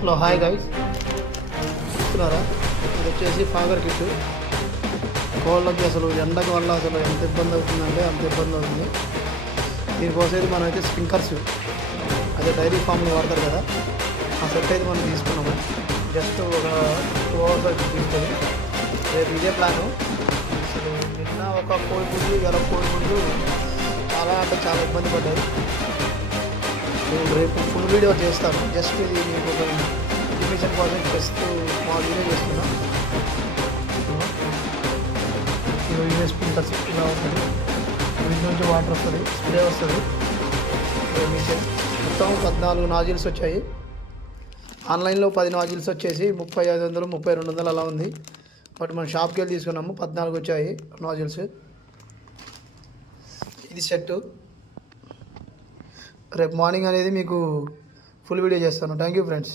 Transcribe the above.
Hello hi guys, చూస్తున్నారా? ఇది వచ్చేసి ఫాగర్ కిట్. కోళ్ళకి అసలు ఎండకు వల్ల అసలు ఎంత ఇబ్బంది అవుతుందంటే అంత ఇబ్బంది అవుతుంది. దీనికోసం మనమైతే స్ప్రింకర్స్, అదే డైరీ ఫామ్లో వాడతారు కదా, ఆ సెట్ అయితే మనం తీసుకున్నాము. జస్ట్ ఒక 2 hours అయితే తీసుకొని రేపు ఇదే ప్లాను. అసలు నిన్న ఒక కోడి ముందు ఇవాళ కోడి ముందు చాలా అంటే చాలా ఇబ్బంది పడ్డాయి. నేను రేపు ఫుల్ వీడియో చేస్తాను. జస్ట్ ఇది మీకు ఒక ఇన్ఫర్మేషన్ కోసం జస్ట్ స్మాల్ వీడియో చేస్తున్నా. ఇది స్ప్రింకర్స్ ఇలా ఉంటుంది. వీటి నుంచి వాటర్ వస్తుంది, స్ప్రే వస్తుంది. మిషన్ మొత్తం 14 నాజిల్స్ వచ్చాయి. ఆన్లైన్లో 10 నాజిల్స్ వచ్చేసి 3500 3200 అలా ఉంది. బట్ మనం షాప్కి వెళ్ళి తీసుకున్నాము, 14 వచ్చాయి నాజిల్స్. ఇది సెట్. రేపు మార్నింగ్ అనేది మీకు ఫుల్ వీడియో చేస్తాను. Thank you friends.